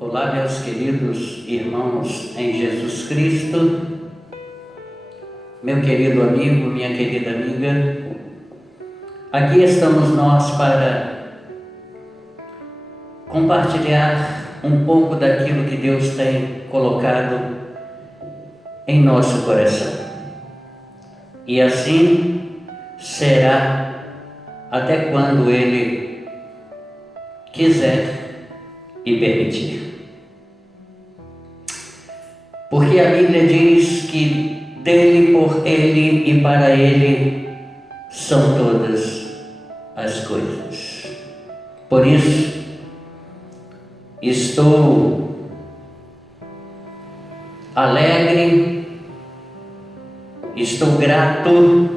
Olá, meus queridos irmãos em Jesus Cristo, meu querido amigo, minha querida amiga. Aqui estamos nós para compartilhar um pouco daquilo que Deus tem colocado em nosso coração. E assim será até quando Ele quiser e permitir. Porque a Bíblia diz que dele, por Ele e para Ele são todas as coisas. Por isso, estou alegre, estou grato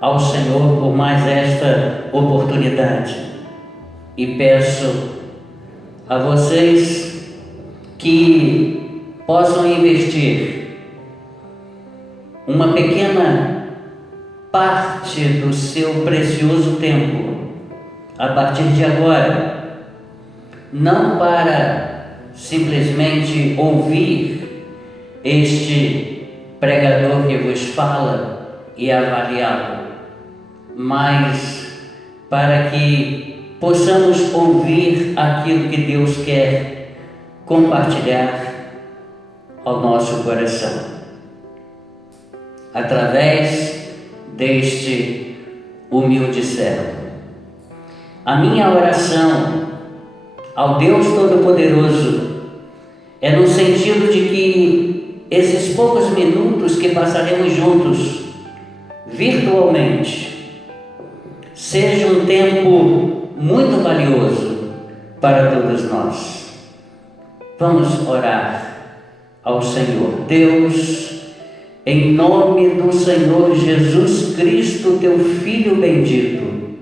ao Senhor por mais esta oportunidade e peço a vocês que possam investir uma pequena parte do seu precioso tempo a partir de agora, não para simplesmente ouvir este pregador que vos fala e avaliá-lo, mas para que possamos ouvir aquilo que Deus quer compartilhar ao nosso coração, através deste humilde servo. A minha oração ao Deus Todo-Poderoso é no sentido de que esses poucos minutos que passaremos juntos, virtualmente, seja um tempo muito valioso para todos nós. Vamos orar ao Senhor. Deus, em nome do Senhor Jesus Cristo, teu Filho bendito,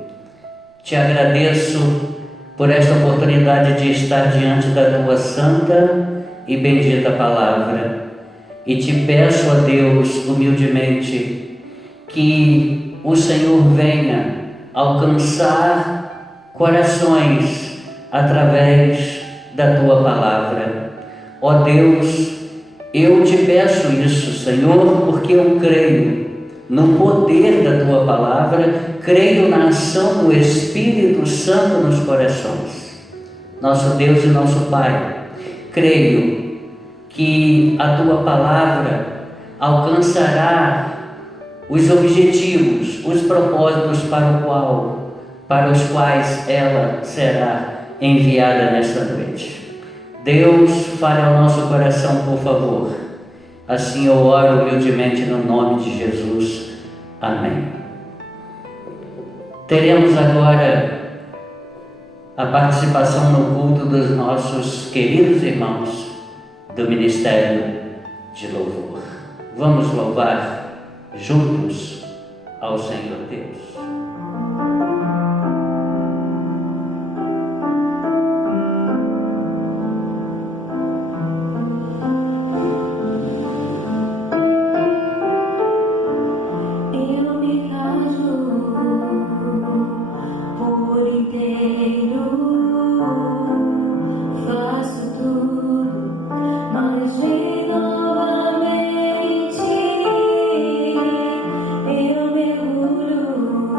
te agradeço por esta oportunidade de estar diante da tua santa e bendita palavra, e te peço a Deus humildemente que o Senhor venha alcançar corações através da tua palavra. Ó Deus, eu te peço isso, Senhor, porque eu creio no poder da tua palavra, creio na ação do Espírito Santo nos corações. Nosso Deus e nosso Pai, creio que a tua palavra alcançará os objetivos, os propósitos para os quais ela será enviada nesta noite. Deus, fale ao nosso coração, por favor. Assim eu oro humildemente no nome de Jesus. Amém. Teremos agora a participação no culto dos nossos queridos irmãos do Ministério de Louvor. Vamos louvar juntos ao Senhor Deus. Eu mergulho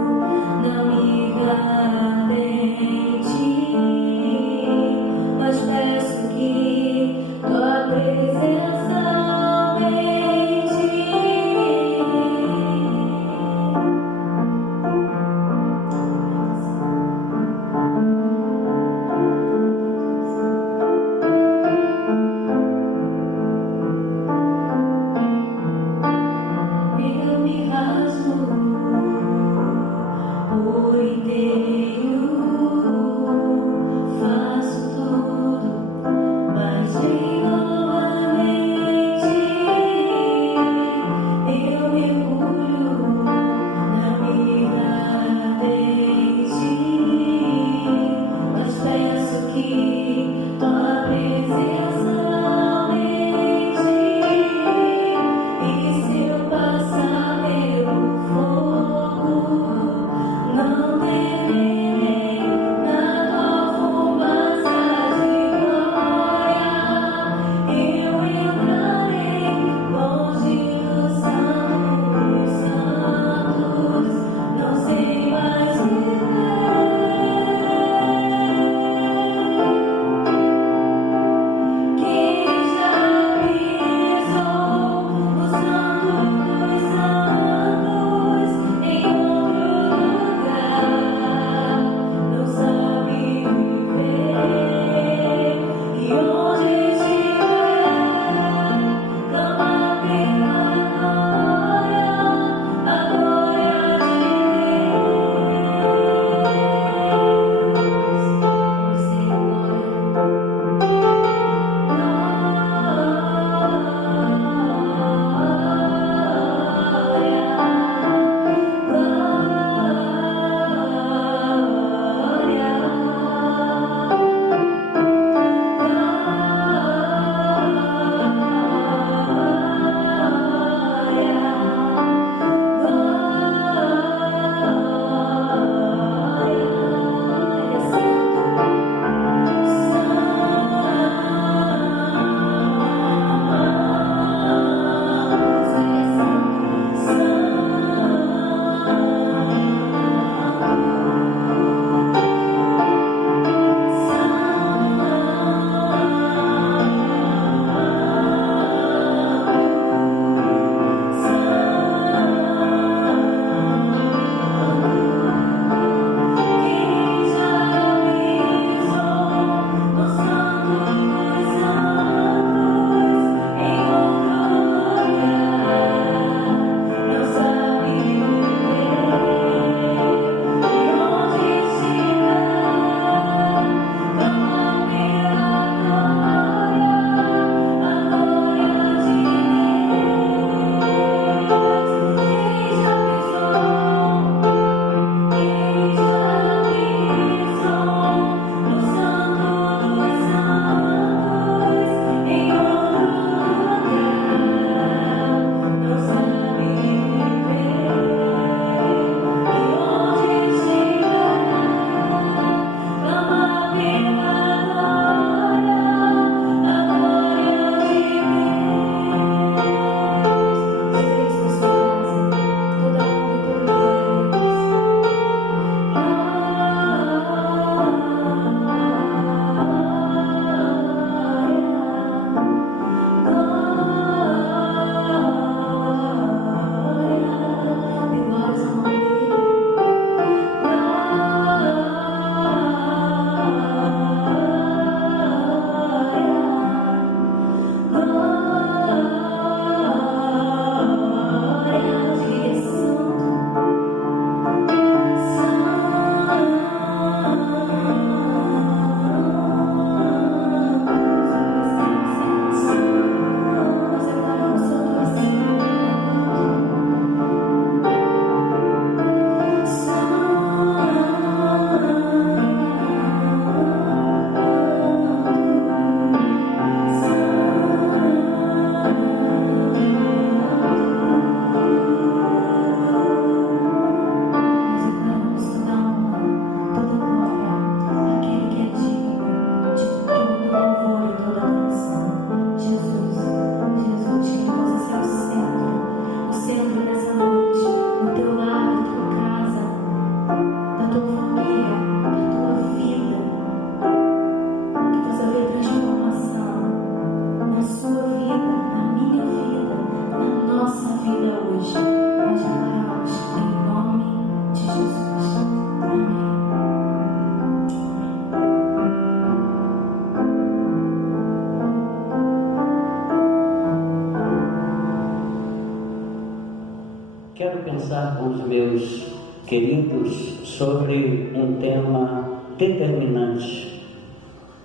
quero pensar com os meus queridos sobre um tema determinante,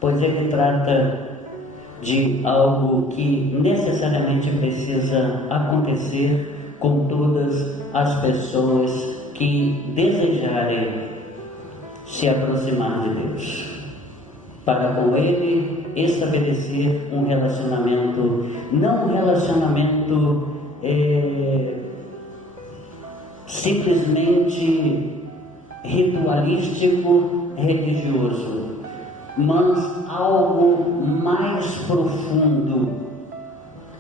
pois ele trata de algo que necessariamente precisa acontecer com todas as pessoas que desejarem se aproximar de Deus, para com Ele estabelecer um relacionamento, não um relacionamento simplesmente ritualístico, religioso, mas algo mais profundo,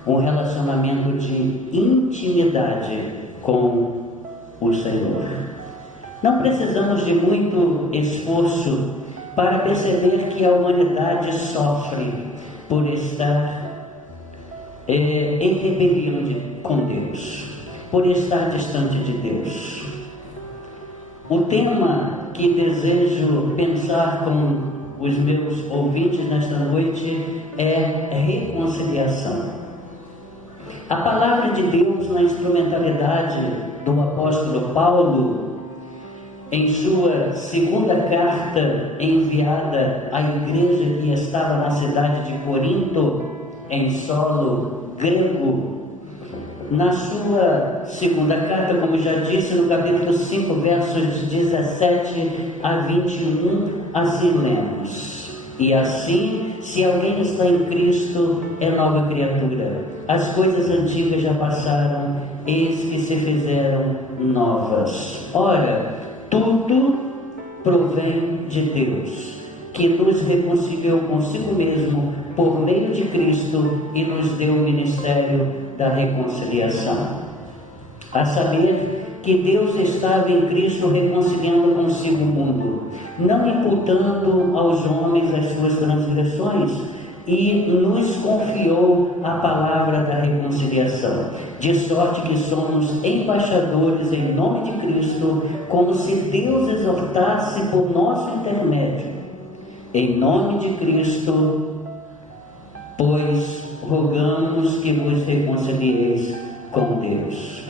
um relacionamento de intimidade com o Senhor. Não precisamos de muito esforço para perceber que a humanidade sofre por estar em rebelião com Deus, por estar distante de Deus. O tema que desejo pensar com os meus ouvintes nesta noite é reconciliação. A palavra de Deus na instrumentalidade do apóstolo Paulo, em sua segunda carta enviada à igreja que estava na cidade de Corinto, em solo grego, na sua segunda carta, como já disse, no capítulo 5, versos 17 a 21, assim lemos: e assim, se alguém está em Cristo, é nova criatura. As coisas antigas já passaram, eis que se fizeram novas. Ora, tudo provém de Deus, que nos reconciliou consigo mesmo por meio de Cristo e nos deu o ministério da reconciliação. A saber que Deus estava em Cristo reconciliando consigo o mundo, não imputando aos homens as suas transgressões, e nos confiou a palavra da reconciliação, de sorte que somos embaixadores em nome de Cristo, como se Deus exortasse por nosso intermédio. Em nome de Cristo, pois rogamos que vos reconcilieis com Deus.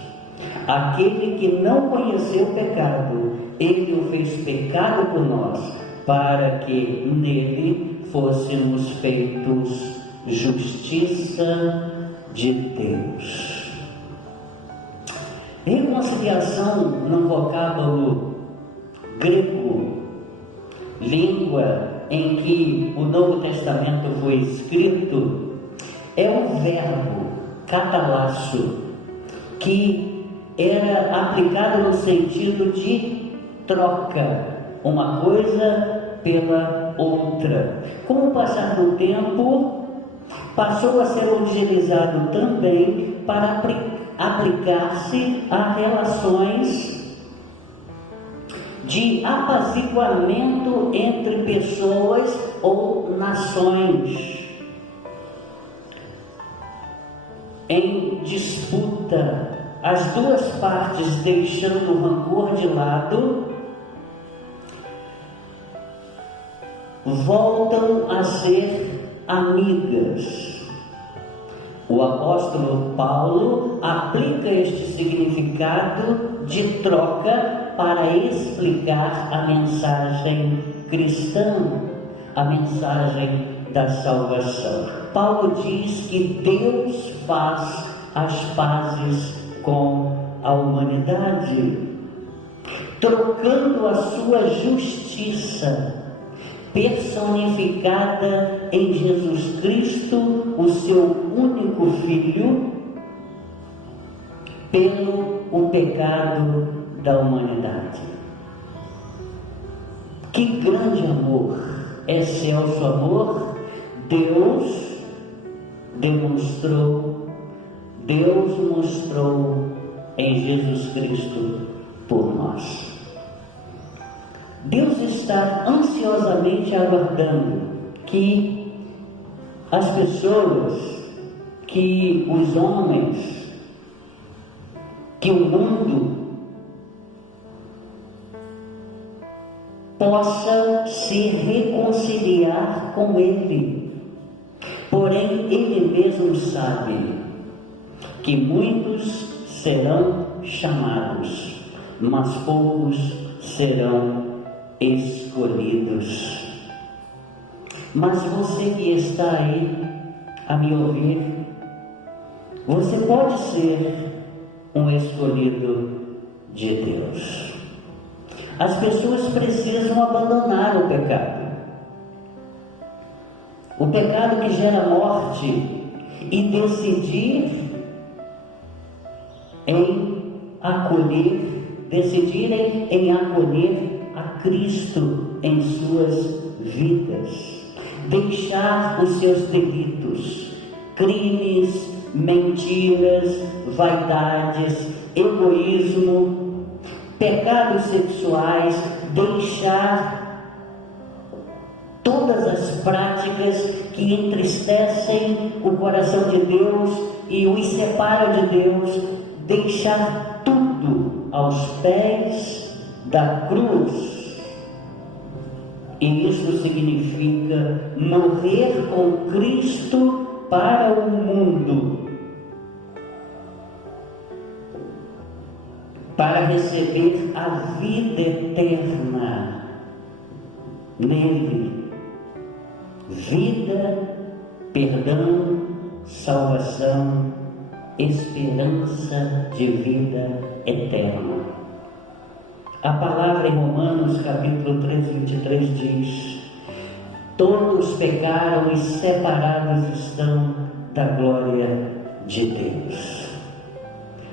Aquele que não conheceu o pecado, Ele o fez pecado por nós, para que nele fôssemos feitos justiça de Deus. Reconciliação, no vocábulo grego, língua em que o Novo Testamento foi escrito, é um verbo catalasso, que era aplicado no sentido de troca, uma coisa pela outra. Com o passar do tempo, passou a ser utilizado também para aplicar-se a relações de apaziguamento entre pessoas ou nações em disputa, as duas partes deixando o rancor de lado, voltam a ser amigas. O apóstolo Paulo aplica este significado de troca para explicar a mensagem cristã, a mensagem da salvação. Paulo diz que Deus faz as pazes com a humanidade, trocando a sua justiça personificada em Jesus Cristo, o seu único Filho, pelo o pecado da humanidade. Que grande amor, excelso amor, Deus mostrou em Jesus Cristo por nós. Deus está ansiosamente aguardando que as pessoas, que os homens, que o mundo possa se reconciliar com Ele. Porém, Ele mesmo sabe que muitos serão chamados, mas poucos serão escolhidos. Mas você que está aí a me ouvir, você pode ser um escolhido de Deus. As pessoas precisam abandonar o pecado que gera morte, e decidirem em acolher a Cristo em suas vidas, deixar os seus delitos, crimes, mentiras, vaidades, egoísmo, pecados sexuais, deixar todas as práticas que entristecem o coração de Deus e os separam de Deus, deixar tudo aos pés da cruz. E isso significa morrer com Cristo para o mundo, para receber a vida eterna nele. Vida, perdão, salvação, esperança de vida eterna. A palavra em Romanos capítulo 3, 23 diz: todos pecaram e separados estão da glória de Deus.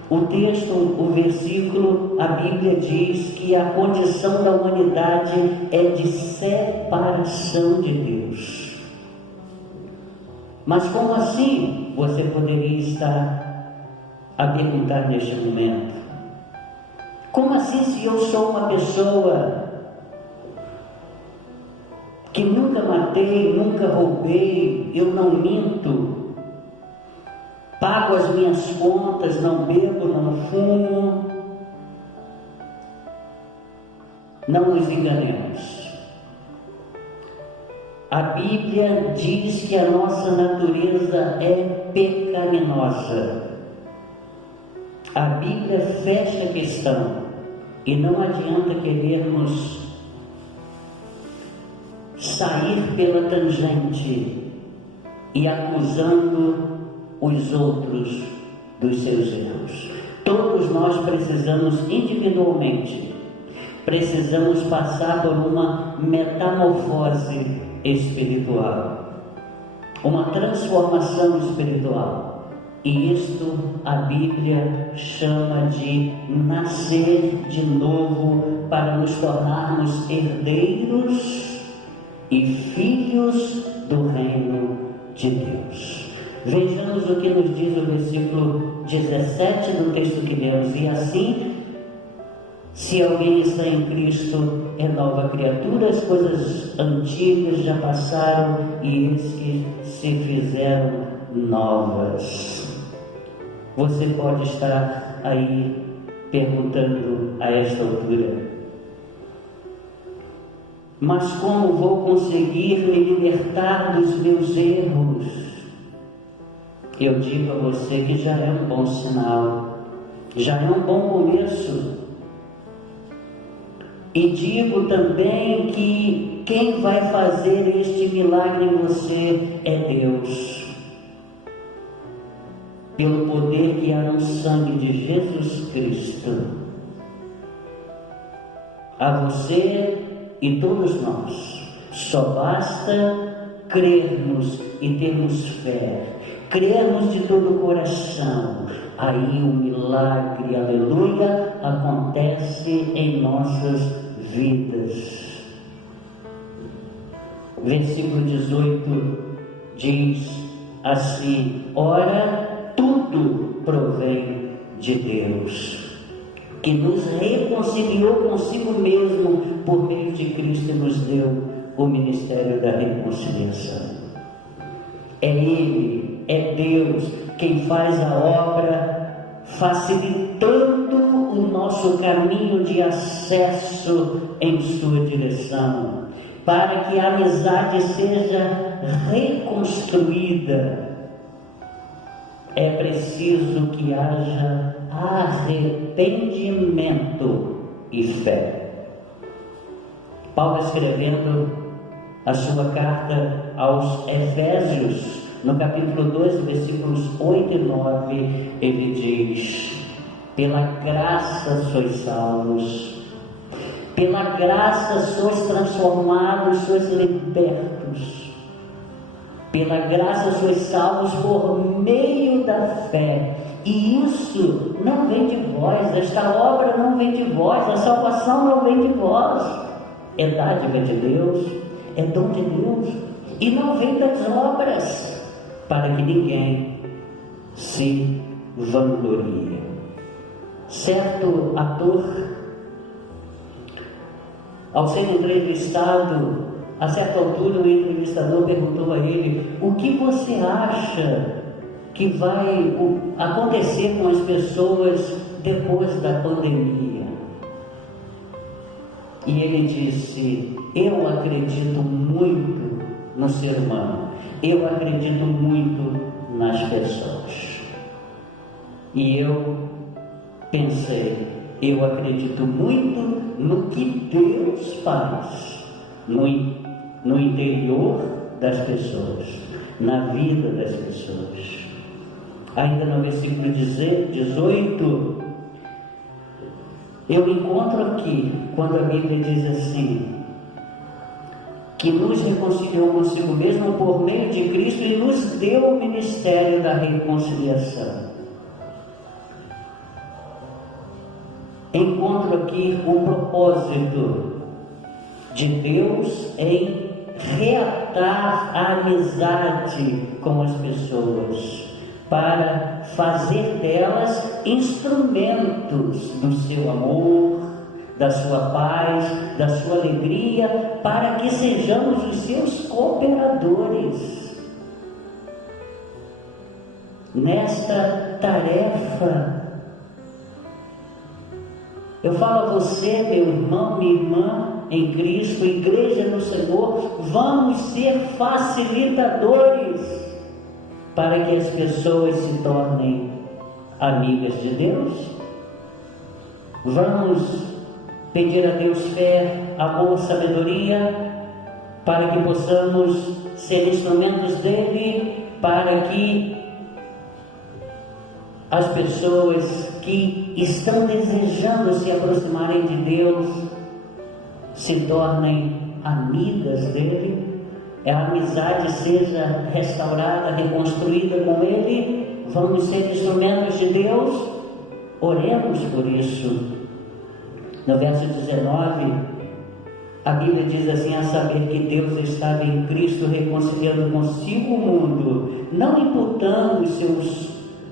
O texto, o versículo, a Bíblia diz que a condição da humanidade é de separação de Deus. Mas como assim? Você poderia estar a perguntar neste momento. Como assim, se eu sou uma pessoa que nunca matei, nunca roubei, eu não minto, pago as minhas contas, não bebo, não fumo? Não nos enganemos. A Bíblia diz que a nossa natureza é pecaminosa. A Bíblia fecha a questão, e não adianta querermos sair pela tangente e acusando os outros dos seus erros. Todos nós precisamos individualmente, precisamos passar por uma metamorfose espiritual, uma transformação espiritual, e isto a Bíblia chama de nascer de novo, para nos tornarmos herdeiros e filhos do reino de Deus. Vejamos o que nos diz o versículo 17 do texto que lemos: e assim, se alguém está em Cristo, é nova criatura, as coisas antigas já passaram e eis que se fizeram novas. Você pode estar aí perguntando a esta altura: mas como vou conseguir me libertar dos meus erros? Eu digo a você que já é um bom sinal, já é um bom começo. E digo também que quem vai fazer este milagre em você é Deus, pelo poder que há no sangue de Jesus Cristo. A você e todos nós só basta crermos e termos fé, crermos de todo o coração. Aí o milagre, aleluia, acontece em nossas vidas. Versículo 18 diz assim: ora, tudo provém de Deus, que nos reconciliou consigo mesmo por meio de Cristo e nos deu o ministério da reconciliação. É Ele, é Deus quem faz a obra, facilitando o nosso caminho de acesso em sua direção, para que a amizade seja reconstruída, é preciso que haja arrependimento e fé. Paulo, escrevendo a sua carta aos Efésios, no capítulo 2, versículos 8 e 9, ele diz: pela graça sois salvos, pela graça sois transformados, sois libertos, pela graça sois salvos por meio da fé. E isso não vem de vós, esta obra não vem de vós, a salvação não vem de vós, é dádiva de Deus, é dom de Deus, e não vem das obras, para que ninguém se vanglorie. Certo ator, ao ser entrevistado, a certa altura o entrevistador perguntou a ele: o que você acha que vai acontecer com as pessoas depois da pandemia? E ele disse: eu acredito muito no ser humano, eu acredito muito nas pessoas. E eu pensei: eu acredito muito no que Deus faz no interior das pessoas, na vida das pessoas. Ainda no versículo 18, eu encontro aqui, quando a Bíblia diz assim, que nos reconciliou consigo mesmo por meio de Cristo e nos deu o ministério da reconciliação. Encontro aqui o propósito de Deus em reatar a amizade com as pessoas, para fazer delas instrumentos do seu amor, da sua paz, da sua alegria, para que sejamos os seus cooperadores nesta tarefa. Eu falo a você, meu irmão, minha irmã em Cristo, igreja no Senhor, vamos ser facilitadores para que as pessoas se tornem amigas de Deus. Vamos pedir a Deus fé, amor, sabedoria, para que possamos ser instrumentos dele, para que as pessoas que estão desejando se aproximarem de Deus se tornem amigas dele, a amizade seja restaurada, reconstruída com ele. Vamos ser instrumentos de Deus, oremos por isso. No verso 19, a Bíblia diz assim: a saber que Deus estava em Cristo reconciliando consigo o mundo, não imputando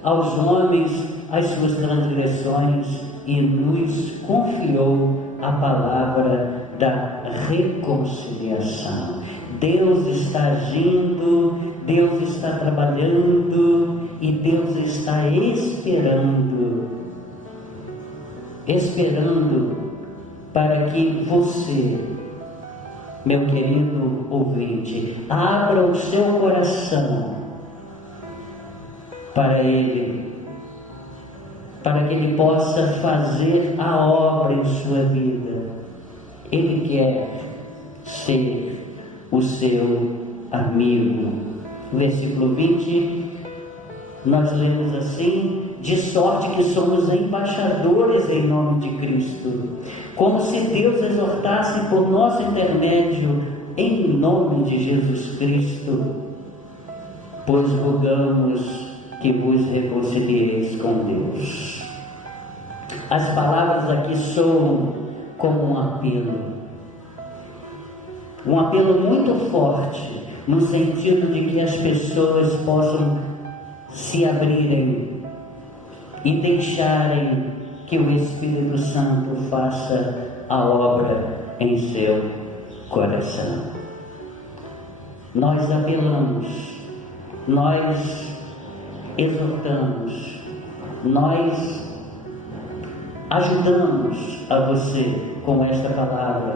aos homens as suas transgressões, e nos confiou a palavra da reconciliação. Deus está agindo, Deus está trabalhando e Deus está esperando para que você, meu querido ouvinte, abra o seu coração para Ele, para que Ele possa fazer a obra em sua vida. Ele quer ser o seu amigo. Versículo 20, nós lemos assim: de sorte que somos embaixadores em nome de Cristo, como se Deus exortasse por nosso intermédio, em nome de Jesus Cristo, pois rogamos que vos reconcilieis com Deus. As palavras aqui soam como um apelo muito forte, no sentido de que as pessoas possam se abrirem e deixarem que o Espírito Santo faça a obra em seu coração. Nós apelamos, nós exortamos, nós ajudamos a você com esta palavra,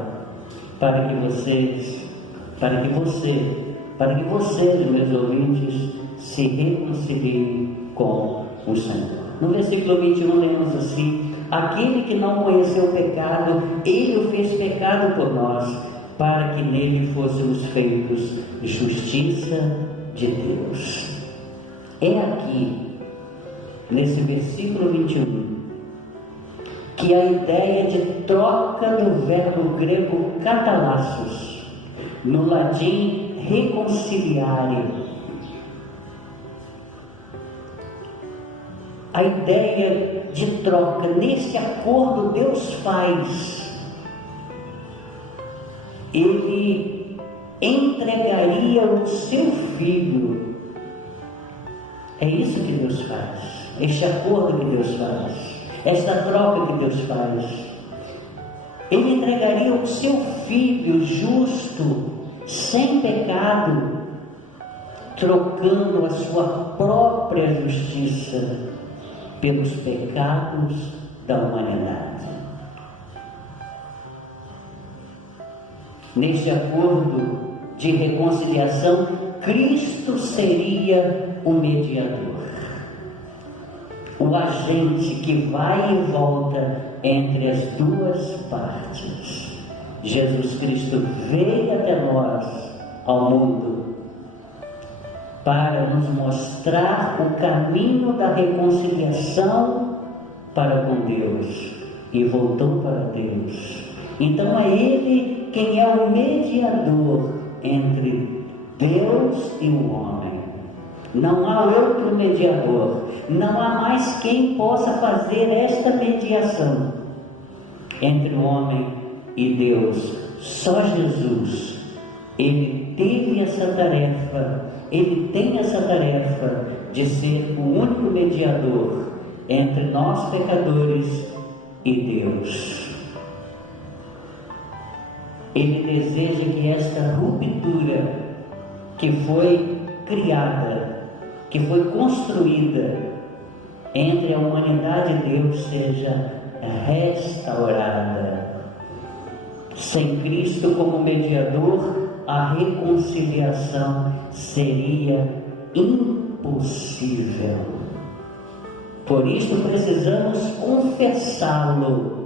para que vocês, meus ouvintes, se reconciliem com o Senhor. No versículo 21 lemos assim: aquele que não conheceu o pecado, ele o fez pecado por nós, para que nele fôssemos feitos justiça de Deus. É aqui, nesse versículo 21, que a ideia de troca do verbo grego katalassos, no latim reconciliare, a ideia de troca, nesse acordo Deus faz, ele entregaria o seu filho. É isso que Deus faz, este acordo que Deus faz, esta troca que Deus faz. Ele entregaria o seu filho justo, sem pecado, trocando a sua própria justiça pelos pecados da humanidade. Neste acordo de reconciliação, Cristo seria o mediador, o agente que vai e volta entre as duas partes. Jesus Cristo veio até nós, ao mundo, para nos mostrar o caminho da reconciliação para com Deus, e voltou para Deus. Então é Ele quem é o mediador entre Deus e o homem. Não há outro mediador, não há mais quem possa fazer esta mediação entre o homem e Deus. Só Jesus. Ele teve essa tarefa, ele tem essa tarefa de ser o único mediador entre nós pecadores e Deus. Ele deseja que esta ruptura que foi criada, que foi construída entre a humanidade e Deus seja restaurada. Sem Cristo como mediador, a reconciliação seria impossível. Por isso precisamos confessá-lo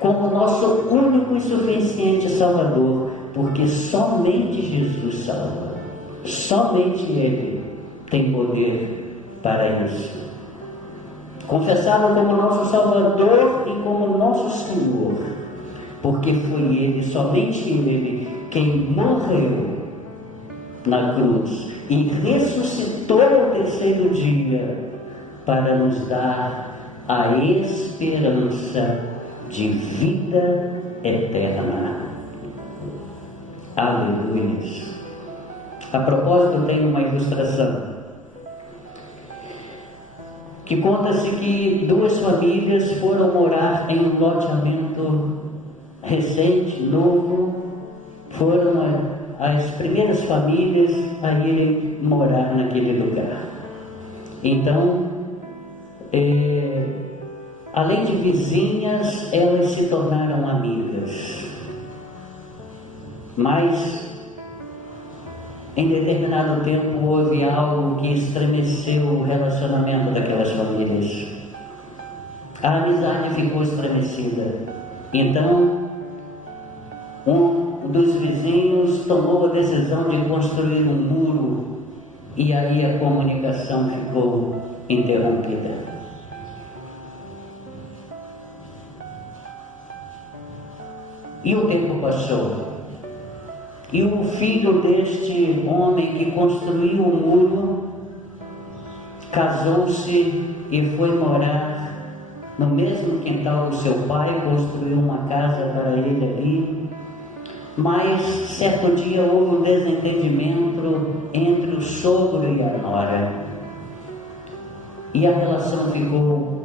como nosso único e suficiente Salvador, porque somente Jesus salva. Somente Ele tem poder para isso. Confessá-lo como nosso Salvador e como nosso Senhor, porque foi Ele, somente Ele, quem morreu na cruz e ressuscitou ao terceiro dia para nos dar a esperança de vida eterna. Aleluia. A propósito, eu tenho uma ilustração que conta-se que duas famílias foram morar em um loteamento recente, novo. Foram as primeiras famílias a irem morar naquele lugar. Então, além de vizinhas, elas se tornaram amigas. Mas em determinado tempo houve algo que estremeceu o relacionamento daquelas famílias. A amizade ficou estremecida. Então, um dos vizinhos tomou a decisão de construir um muro, e aí a comunicação ficou interrompida. E o tempo passou. E o filho deste homem que construiu o muro casou-se e foi morar no mesmo quintal do seu pai, construiu uma casa para ele ali. Mas certo dia houve um desentendimento entre o sogro e a nora, e a relação ficou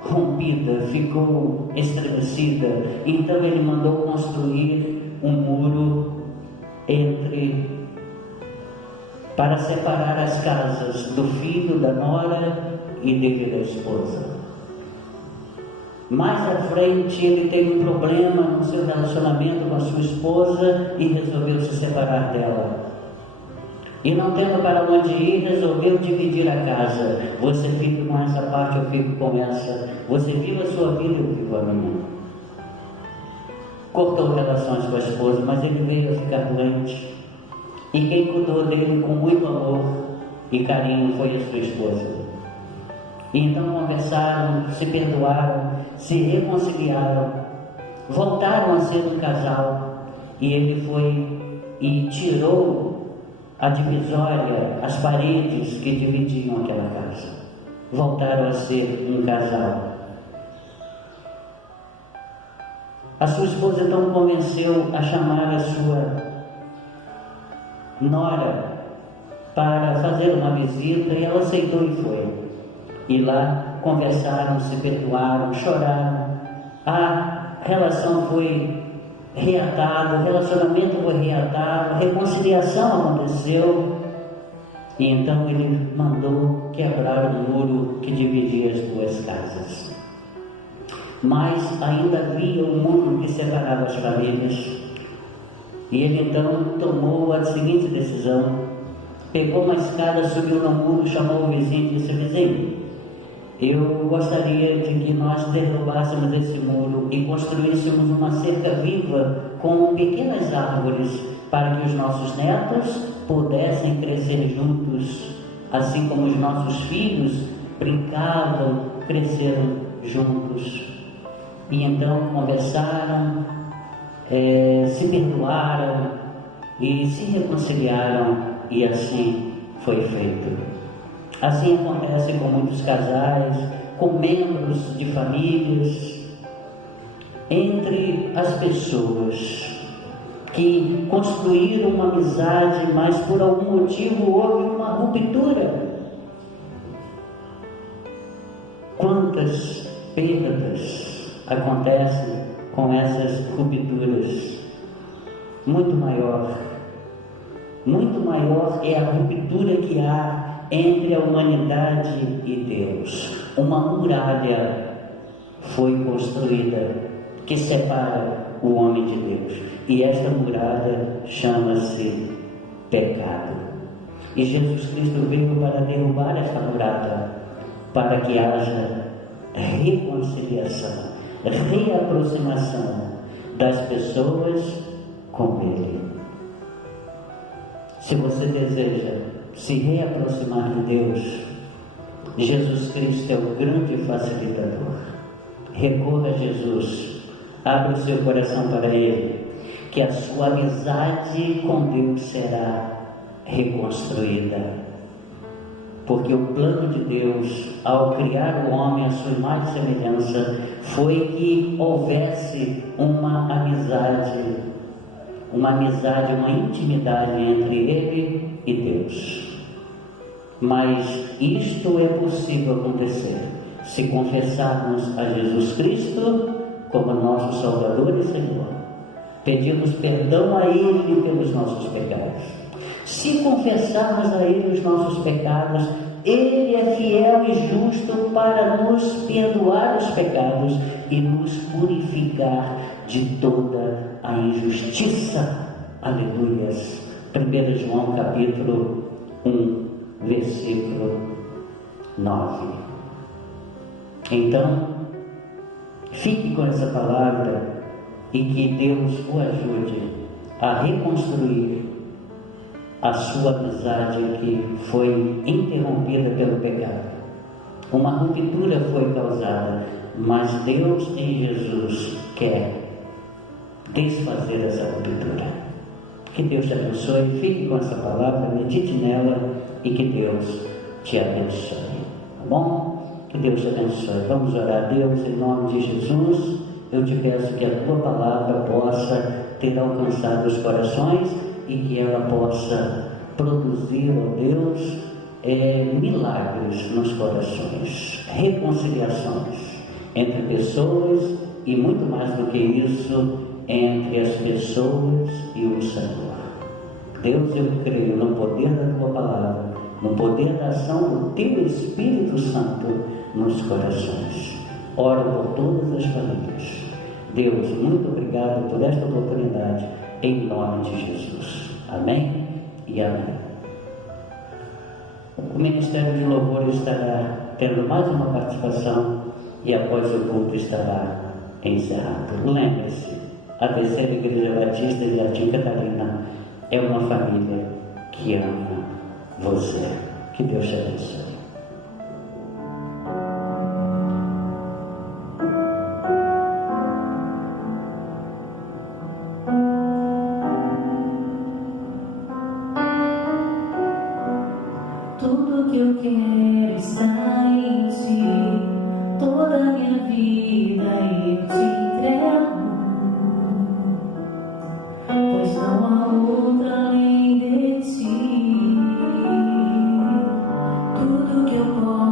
rompida, ficou estremecida. Então ele mandou construir um muro para separar as casas do filho, da nora e dele, da esposa. Mais à frente ele teve um problema no seu relacionamento com a sua esposa e resolveu se separar dela. E não tendo para onde ir, resolveu dividir a casa. Você fica com essa parte, eu fico com essa. Você vive a sua vida, eu vivo a minha. Cortou relações com a esposa, mas ele veio a ficar doente. E quem cuidou dele com muito amor e carinho foi a sua esposa. E então conversaram, se perdoaram, se reconciliaram, voltaram a ser um casal. E ele foi e tirou a divisória, as paredes que dividiam aquela casa. Voltaram a ser um casal. A sua esposa então convenceu a chamar a sua nora para fazer uma visita, e ela aceitou e foi. E lá conversaram, se perdoaram, choraram. A relação foi reatada, o relacionamento foi reatado, a reconciliação aconteceu. E então ele mandou quebrar o muro que dividia as duas casas. Mas ainda havia um muro que separava as famílias. E ele então tomou a seguinte decisão: pegou uma escada, subiu no muro, chamou o vizinho e disse: vizinho, eu gostaria de que nós derrubássemos esse muro e construíssemos uma cerca viva com pequenas árvores, para que os nossos netos pudessem crescer juntos, assim como os nossos filhos brincavam, cresceram juntos. E então conversaram, se perdoaram e se reconciliaram, e assim foi feito. Assim acontece com muitos casais, com membros de famílias, entre as pessoas que construíram uma amizade, mas por algum motivo houve uma ruptura. Quantas perdas acontecem com essas rupturas? Muito maior é a ruptura que há entre a humanidade e Deus. Uma muralha foi construída que separa o homem de Deus, e esta muralha chama-se pecado. E Jesus Cristo veio para derrubar esta muralha, para que haja reconciliação, reaproximação das pessoas com Ele. Se você deseja se reaproximar de Deus, Jesus Cristo é o grande facilitador. Recorra a Jesus, abra o seu coração para Ele, que a sua amizade com Deus será reconstruída. Porque o plano de Deus, ao criar o homem à sua imagem e semelhança, foi que houvesse uma amizade, uma intimidade entre Ele e Deus. Mas isto é possível acontecer se confessarmos a Jesus Cristo como nosso Salvador e Senhor, pedirmos perdão a Ele pelos nossos pecados. Se confessarmos a Ele os nossos pecados, Ele é fiel e justo para nos perdoar os pecados e nos purificar de toda a injustiça. Aleluias. 1 João capítulo 1, versículo 9. Então, fique com essa palavra e que Deus o ajude a reconstruir a sua amizade que foi interrompida pelo pecado. Uma ruptura foi causada, mas Deus em Jesus quer desfazer essa ruptura. Que Deus te abençoe, fique com essa palavra, medite nela e que Deus te abençoe. Tá bom? Que Deus te abençoe. Vamos orar a Deus em nome de Jesus. Eu te peço que a tua palavra possa ter alcançado os corações e que ela possa produzir, ó Deus, milagres nos corações, reconciliações entre pessoas e muito mais do que isso, entre as pessoas e o Senhor. Deus, eu creio no poder da tua palavra, no poder da ação do teu Espírito Santo nos corações. Oro por todas as famílias. Deus, muito obrigado por esta oportunidade, em nome de Jesus. Amém e amém. O Ministério de Louvor estará tendo mais uma participação e após o culto estará encerrado. Lembre-se, a terceira Igreja Batista de Jardim Catarina é uma família que ama você. Que Deus te abençoe. Tudo que eu quero está em ti, toda a minha vida eu te entrego, pois não há outra além de ti. Tudo que eu posso